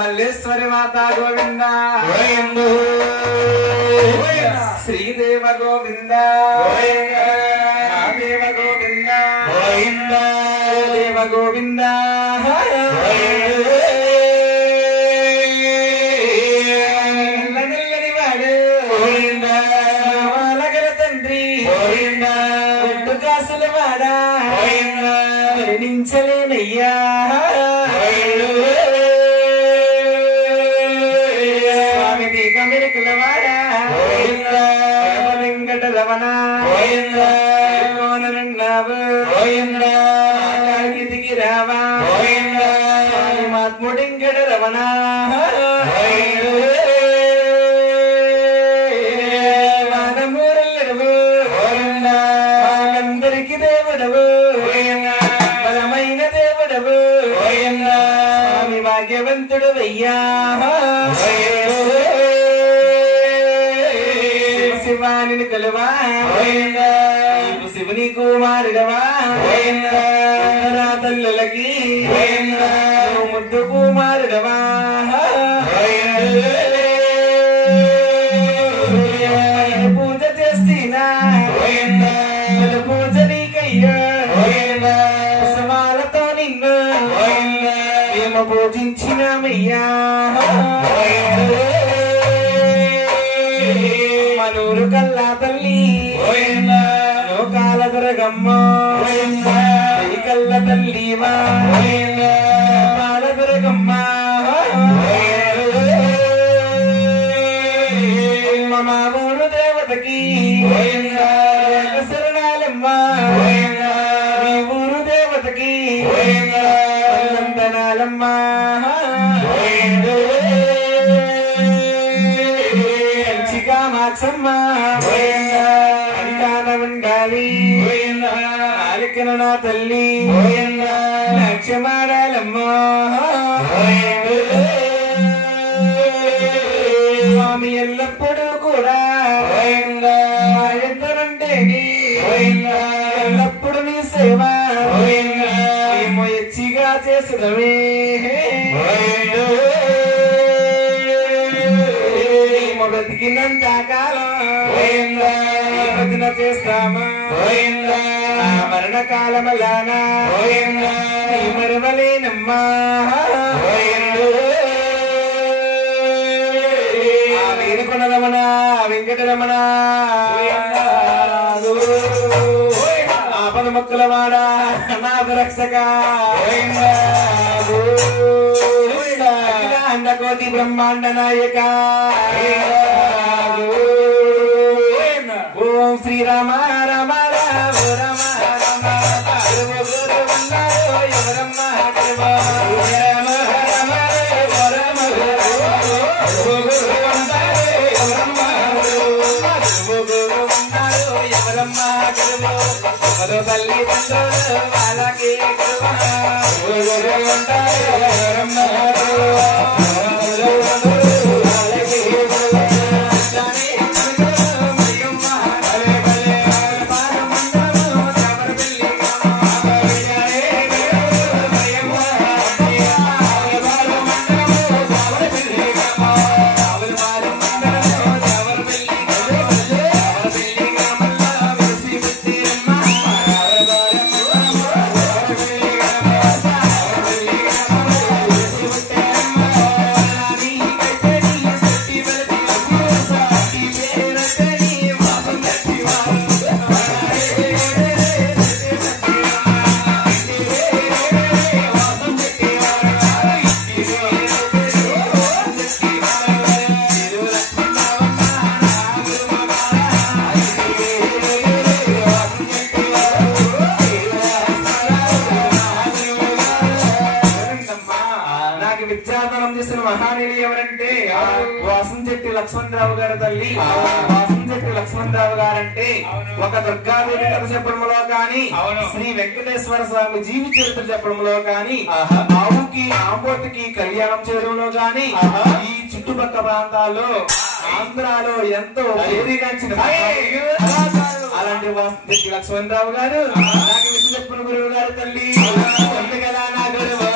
మల్లేశ్వరి మాత గోవింద శ్రీదేవ గోవింద దేవ గోవింద దేవ గోవింద నల్లని వాడు వాలగల తండ్రి ఒడ్డు కాసుల వాడా వర్ణించలేనయ్యా వెంకటరమణ దిగి రావా మాత్ముడింకటరమణ వానమూరల్లెడవు అందరికి దేవుడవు బలమైన దేవుడవు స్వామి భాగ్యవంతుడు అయ్యా శివాని కలువా శివుని కుమారుడవా తల్లులకి ముద్దు కుమారుడవా పూజ చేసినా పూజ నీకయ్యా సవాలతో నిన్ను మేము పూజించినామయ్యా మనూరు కల్లా తల్లి లోకాల దుర్గమ్మ కల్ల తల్లివా బాల దుర్గమ్మ మా ఊరు దేవతకి శరణాలమ్మ మీ ఊరు దేవతకి వందనాలమ్మ కామాక్షమ్మ ఉండాలి ఆలికన నా తల్లి లక్ష్యమాడాలమ్మా స్వామి ఎల్లప్పుడూ కూడా ఎంతరంటే ఎల్లప్పుడు నీ సేవ మేము ఎచ్చిగా చేసినవే బతికినంత కాలం భజన చేస్తామా మరణ కాలమలానా మరవలేనమ్మా వేడుకొండరమణ వెంకటరమణ ఆపద మొక్కల వాడ అనాథ రక్షక కోటి బ్రహ్మాండ నాయక ఓం శ్రీరామ రామ రామ రామ రామ ఎవరమ్మ తల్లి వాళ్ళకి వాసంశెట్టి లక్ష్మణరావు గారి తల్లి వాసంశెట్టి లక్ష్మణరావు గారంటే ఒక దుర్గాదేవి కథ చెప్పడంలో కానీ శ్రీ వెంకటేశ్వర స్వామి జీవి చరిత్ర చెప్పడంలో కానీ ఆవుకి ఆంబోటికి కళ్యాణం చేయడంలో కానీ ఈ చుట్టుపక్కల ప్రాంతాల్లో ఆంధ్రాలో ఎంతో పేరుగాంచిన అలాంటి వాసంశెట్టి లక్ష్మణరావు గారు నాకు విషయం చెప్పిన గురువు గారి తల్లి కదా నా గురువు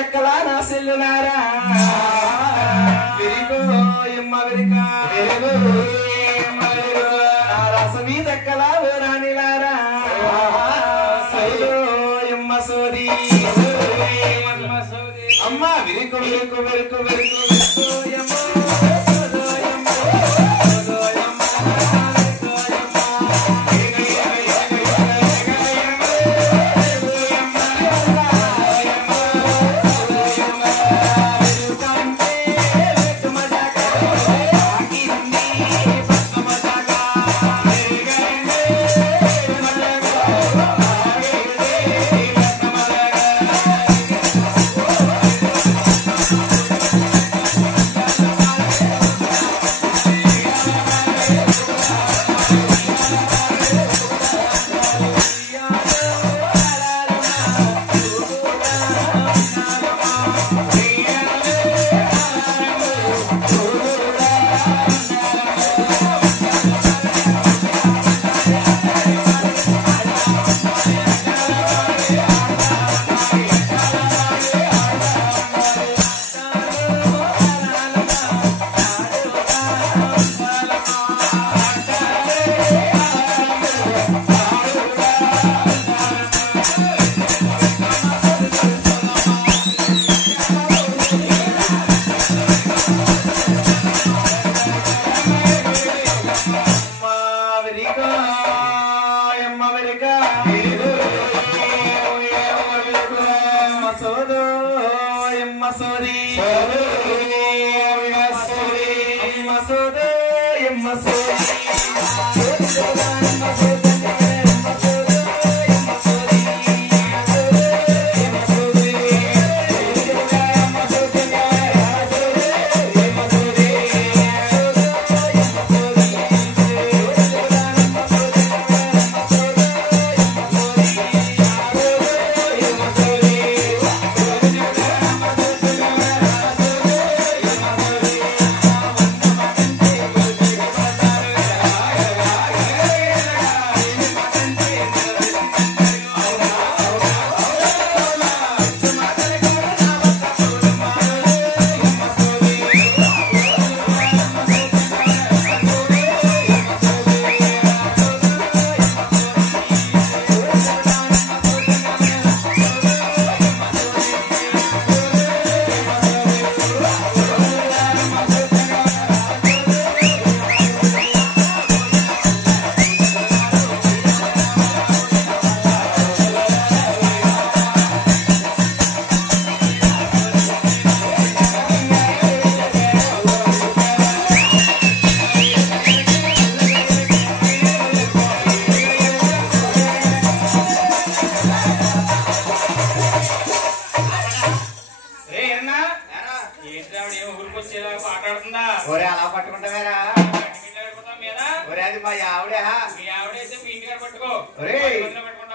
ఎక్కలా నా సెల్లులారా రసమీ దక్కలా రాణిలారా అమ్మ విరుకు విరుకు విరుకు విరుకు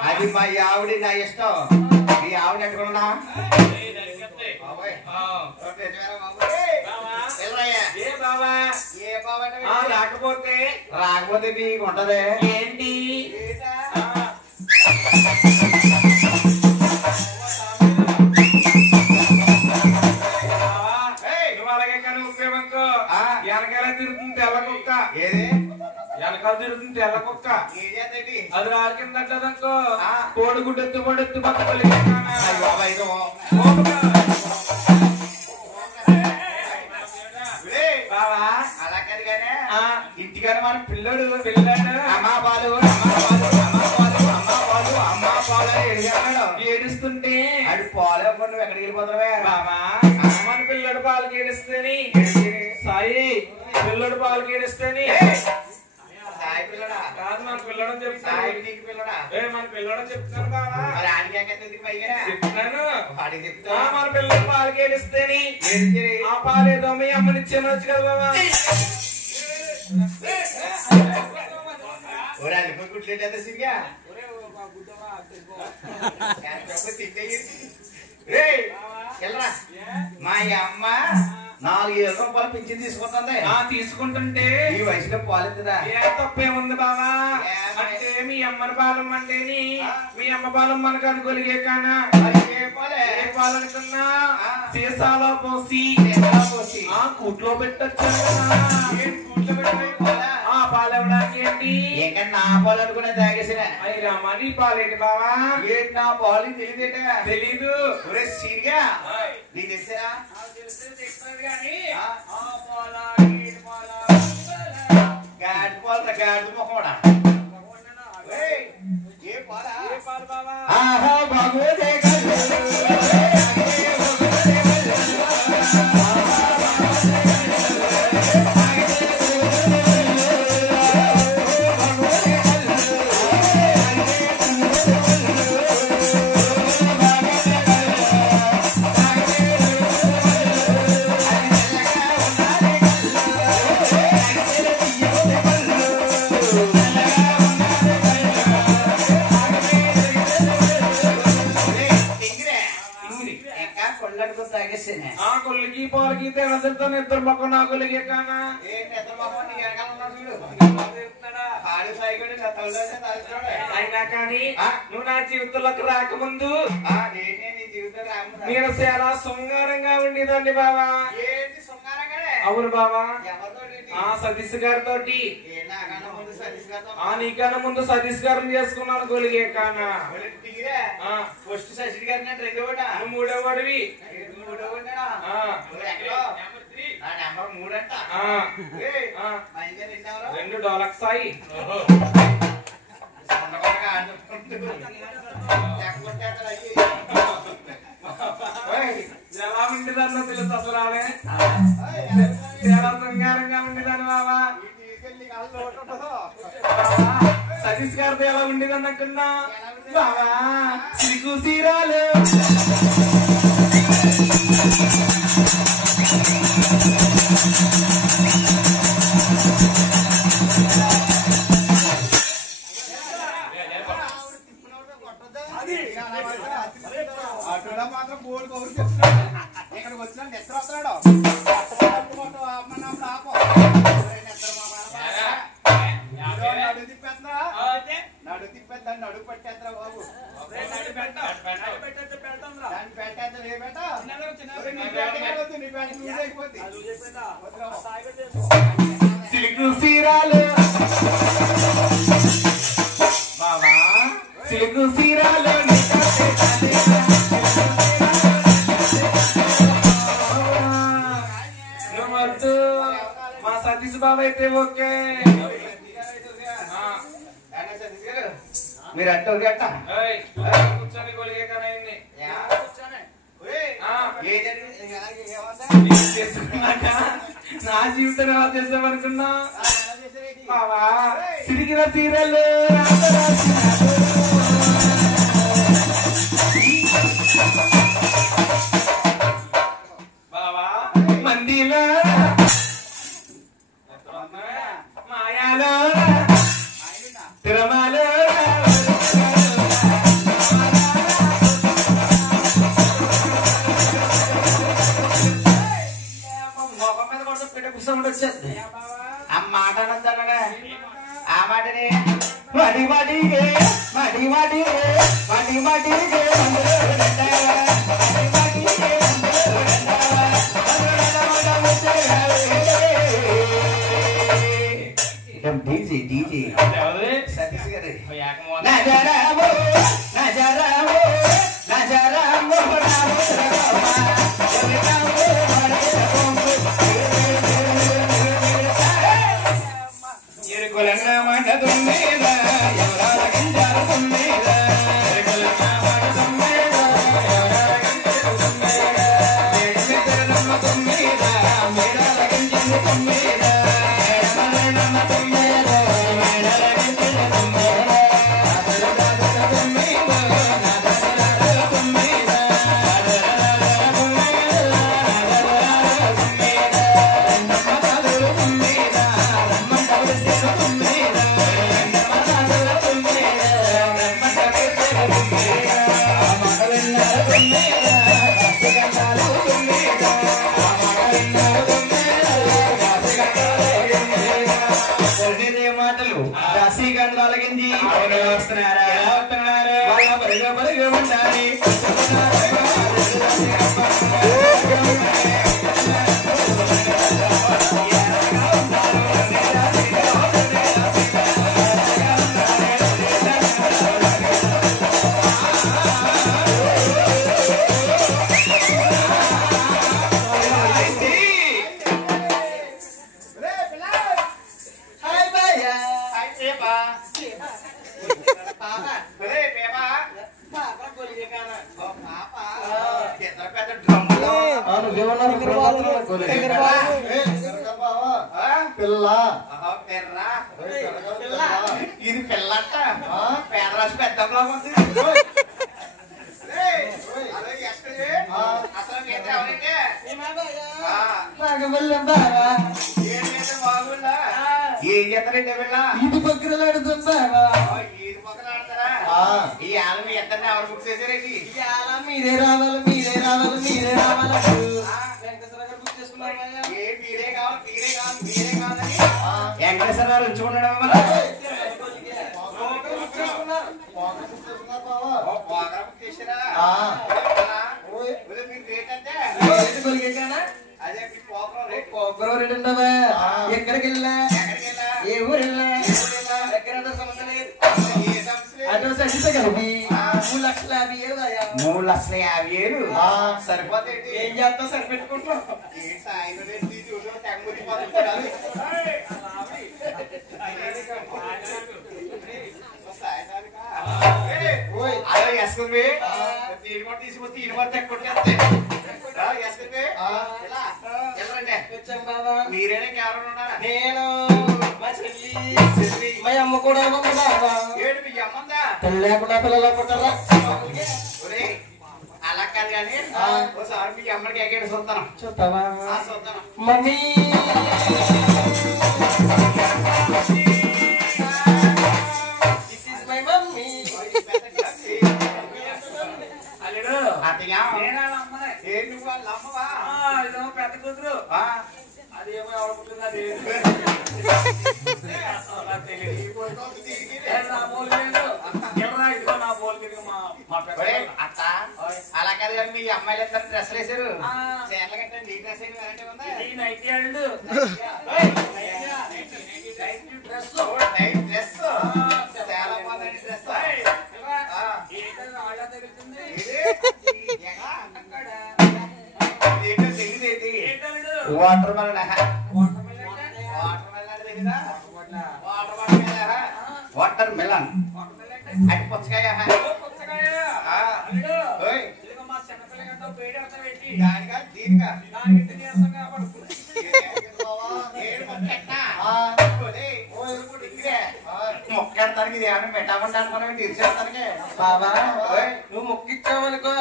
అది మా ఆవిడ నా ఇష్టం ఈ ఆవిడ ఎట్టుకున్నా రాకపోతే రాకపోతే నీకు ఉంటదే ఏంటి అలాగే కానీ ఉపయోగంకో వెనకాల తిరుగుతుంది తెల్ల కుక్క ఏది వెనకాల తిరుగుతుంది తెల్ల కుక్క అది రాళ్ళ కింద అంటదనుకో కోడిగుడ్డు ఎత్తు పక్కపల్లి అలా కదిగానే ఇంటికాడ మన పిల్లడు అమ్మా పాలు ఏడుస్తుంటే అది పాలు నువ్వు ఎక్కడికి వెళ్ళిపోతావే బాబా మన పిల్లడు పాలు ఏడుస్తేని సాయి పిల్లడు పాలు ఏడుస్తేని కాదు మన పిల్లడని చెప్తాను మన పిల్లడని చెప్తున్నాను బాబా చెప్తున్నాను మన పిల్లడు పాలు ఏడుస్తేని ఆ పాలేదో మీ అమ్మనిచ్చేనొచ్చు కదా బాబా మా అమ్మ 4,000 రూపాయలు పింఛన్ తీసుకుంటుంది తీసుకుంటుంటే ఈ వయసులో పాలెత్తుదా ఏ తప్పేముంది బాబా అంటే మీ అమ్మని పాలం అంటేని మీ అమ్మ పాలం మనకు అనుకోలిగే కానా ఏ పాలనుకున్నా సీసాలో పోసి కూట్లో పెట్టచ్చు ఆ పాలు ఇవ్వడానికి ఏంటి ఇంకా నా పాలు అనుకునే తాగేసిన అయ్యా మనీ పాలేంటి బావా ఏంటి నా పాలు తెలియదేట తెలీదు ఒరే సీరియా నీకు తెలిసారా గాడి పాలు గాడి మొహోడా ఏ పాలు బాబా ఆహా బాగోదే కొల్లికి పాలకి తేడా ఇద్దరు మొక్క నా కొలిగే కానా అయినా కానీ నువ్వు నా జీవితంలోకి రాకముందు నేను చాలా శృంగారంగా ఉండేదండి బాబా అవును బాబా సతీష్ గారితో నీకన్నా ముందు సతీష్ గారిని చేసుకున్నాను కొలిగే కానా ఫస్ట్ సతీష్ గారిని నువ్వు మూడోవాడివి రెండు డోలక్ సాయి ఎలా ఉండేదన్న పిల్లలు అసలు చాలా శృంగారంగా ఉండేదాన్ని బాబా సతీష్ గారితో ఎలా ఉండేదన్నట్టున్నా బాబా సిగ్గు సీరాలు మాత్రం గోల్డ్ కవర్ ఇక్కడికి వచ్చిన నెత్ర వస్తున్నాడు నడు తిప్పేద్దా నడు పట్టేద్దా బాబు దాన్ని పెట్టేద్దా ఏ బెట్ట సిల్కు సీరాలు బాబా సిల్కు సీరాలు మా సతీష్ బాబా అయితే ఓకే మీరు అట్ట కూర్చొని కొలిగే కానీ నా జీవితం ఎలా చేసామనుకున్నా బాబా సిరిగిన తీరలు బాబా మందిలో మాయాలో తిరుమల డీజే డీజే సతీష్ గారు ఇది పిల్లంట పేదరాశి పెద్ద ఉంది ఏం చేస్తారంటే పిల్ల ఇది పక్కన ఆడుతుందా ఈ ఆలం ఎంతనే ఎవరు బుక్ చేశారండి ఈ ఆలం మీరే రావాలి మీరే రావాలి మీరే రావాలి మీరే కావాలి మీరే కావాలి మీరే కావాలని వెంకటేశ్వర గారు ఉంచుకున్నాడు ఎక్కడికి వెళ్ళా ఏ ఊరు వెళ్ళా ఎక్కడ సమస్య లేదు కలిపి 3,50,000 సరిపోతే ఏం చేస్తావు సరిపెట్టుకుంటున్నావు అదే ఎస్కుంది తీసుకొచ్చి ఇటు వరకు ఎక్కొట్టేస్తే మీరేనే కేవలం ఉన్నారా నేను మా అమ్మ కూడా ఏడు మీ అమ్మందా లేకుండా పిల్లలు పుట్టారా అలా కాదు కానీ ఒకసారి మీ అమ్మకి ఎక్కడ చూస్తాను చూస్తావా చూస్తాను మమ్మీ పెద్ద కూతురు అదేమో ఎవరు పుట్టింది అత్త అలా కాదు కానీ మీ అమ్మాయిలు ఇద్దరు డ్రెస్లు వేసారు చీరలు కట్టండి నీ dress water melon water melon అది పుచ్చకాయ మొక్కెడతానికి ఇది ఏమైనా పెట్టకుండా అనుకున్నా తీర్చేస్తానికి బాబా నువ్వు మొక్కిచ్చావనుకో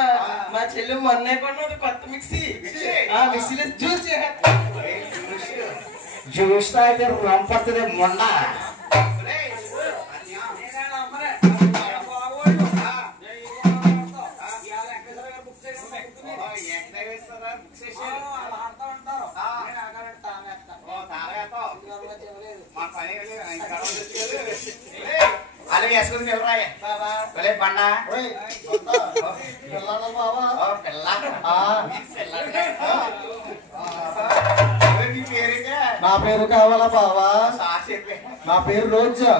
మా చెల్లి మొన్న కొన్నది కొత్త మిక్సీ మిక్సీలో జ్యూస్ జ్యూస్ అయితే రంపడుతుంది మొన్న అలాగే వేసుకుని ఎవరాయ బాబా బండ నా పేరు కావాలా బావా? నా పేరు రోజా.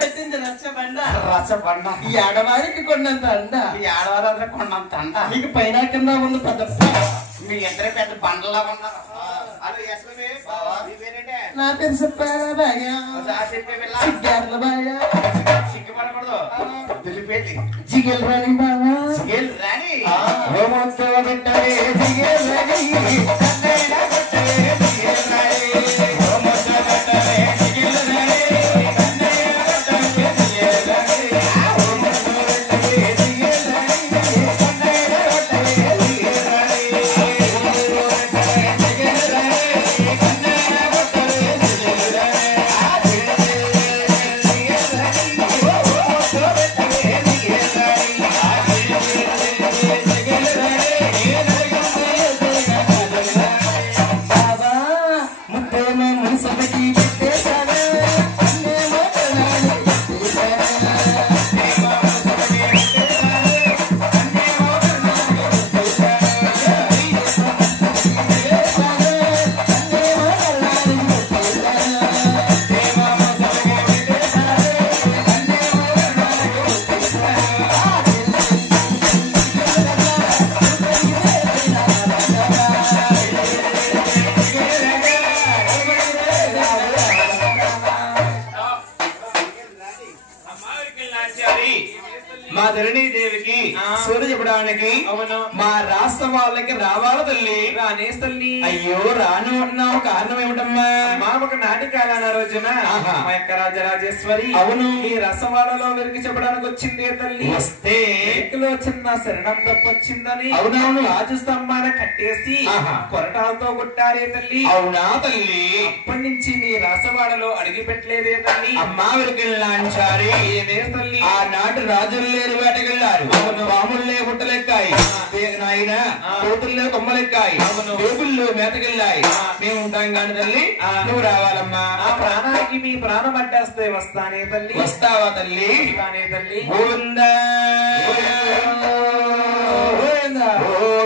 పెట్టింది రచ్చబండ. రచ్చబండ ఈ ఆడవారికి కొన్నంత అండ, ఈ ఆడవారందరూ కొన్నంత అంట. నీకు పైన కింద ఉంది పెద్ద. మీ ఇద్దరే పెద్ద బండలా ఉన్నారు. నా పేరు చెప్పారా బాగా? సిగ్గార్ల బాగా సిగ్గుపడకూడదు. దులిపేది జిగేల్ రాణి బావా. జిగేల్ రాణి హోమోత్సవ పెట్టవే జిగేల్ రాణి. మా ధరణీదేవికి సూర్య చెప్పడానికి మా రాష్ట్ర వాళ్ళకి రావాల తల్లి. రానేస్ తల్లి. అయ్యో రాను అంటున్నావు, కారణం ఏమిటమ్మా? మా ఒక నాటికాలన్న రోజున మా యొక్క రాజరాజేశ్వరి అవును ఈ రసవాడలో వెలికి చెప్పడానికి వచ్చింది తల్లి. వస్తే లో చిన్న శరణం తప్పొచ్చిందని అవునవును రాజు స్తంభాన కట్టేసి కొరటాలతో కొట్టారే తల్లి. అవునా తల్లి? అప్పటి నుంచి మీ రసవాడలో అడిగి పెట్టలేదే తల్లి. అమ్మా వెలికిల్లాంచారి ఏమే తల్లి? ఆనాటి రాజులు వేటకెళ్ళారు. పాముల్లే గుట్టలెక్కాయి, నాయన కోతుల్లే కొమ్మలెక్కాయి, దేవుళ్ళు మేతకెళ్ళాయి. మేము ఉంటాం కాని తల్లి నువ్వు రావాలమ్మా. ఆ ప్రాణానికి మీ ప్రాణం అడ్డేస్తే వస్తానే తల్లి. వస్తావా తల్లి? వస్తానే తల్లి. గోవిందా Oh,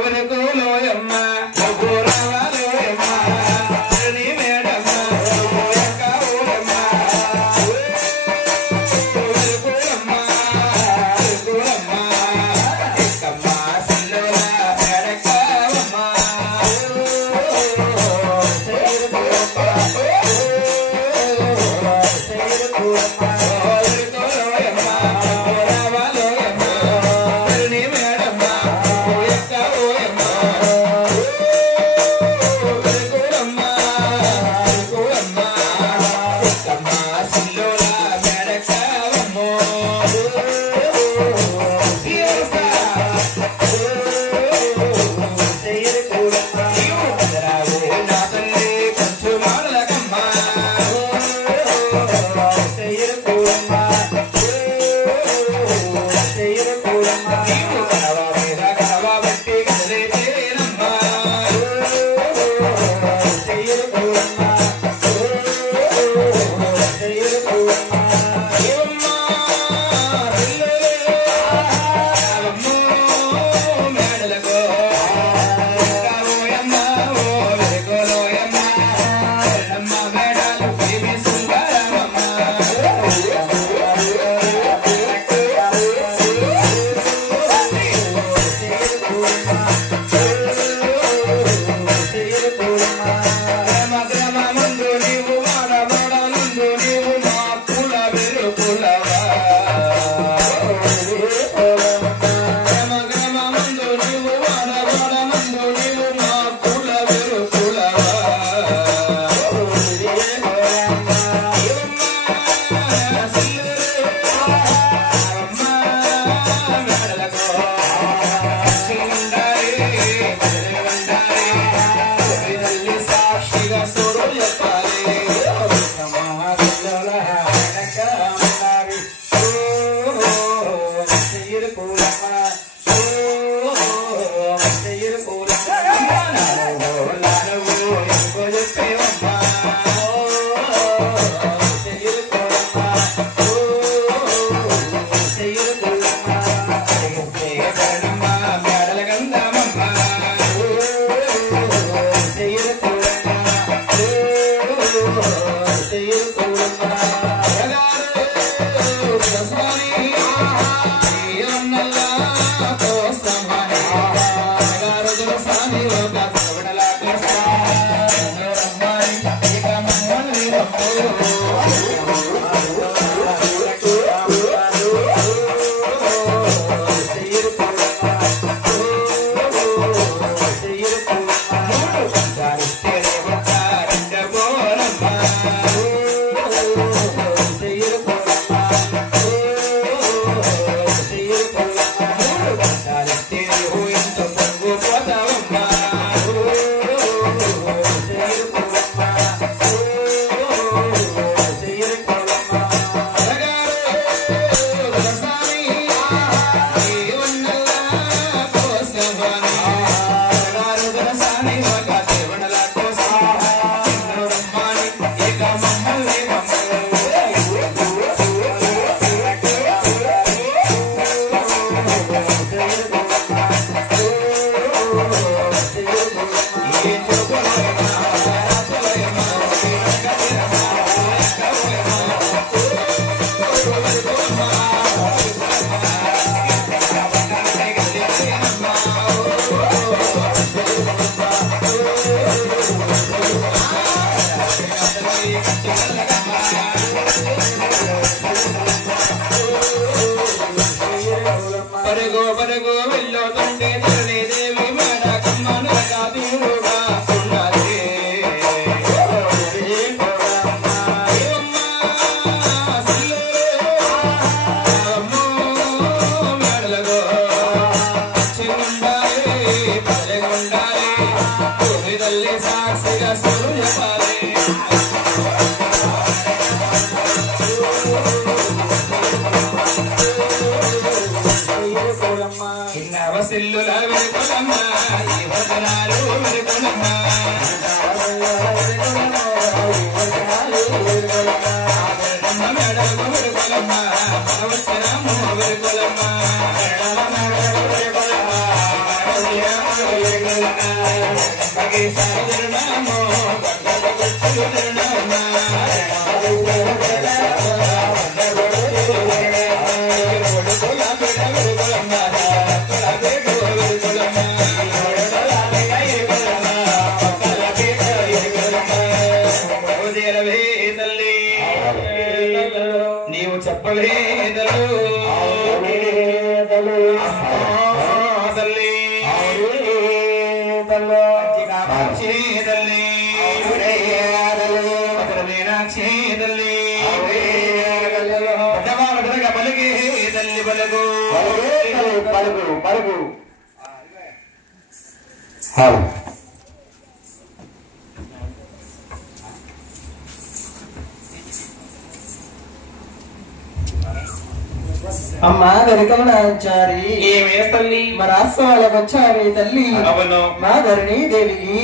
అమ్మా వెనుకమనాచారి ఏమేస్తల్లి మా రాష్ట్రం వాళ్ళకి వచ్చావే తల్లి అవును మా ధరణి దేవికి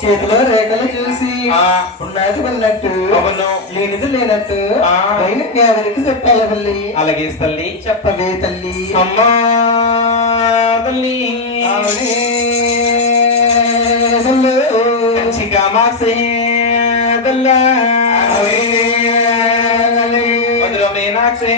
చేతిలో రేఖలు చూసి ఉన్నది ఉన్నట్టు అవును లేనిది లేనట్టు పైన ఎవరికి చెప్పాలి తల్లి అలాగే తల్లి చెప్పవే తల్లి అమ్మా తల్లి కామాక్షి మధుర మీనాక్షి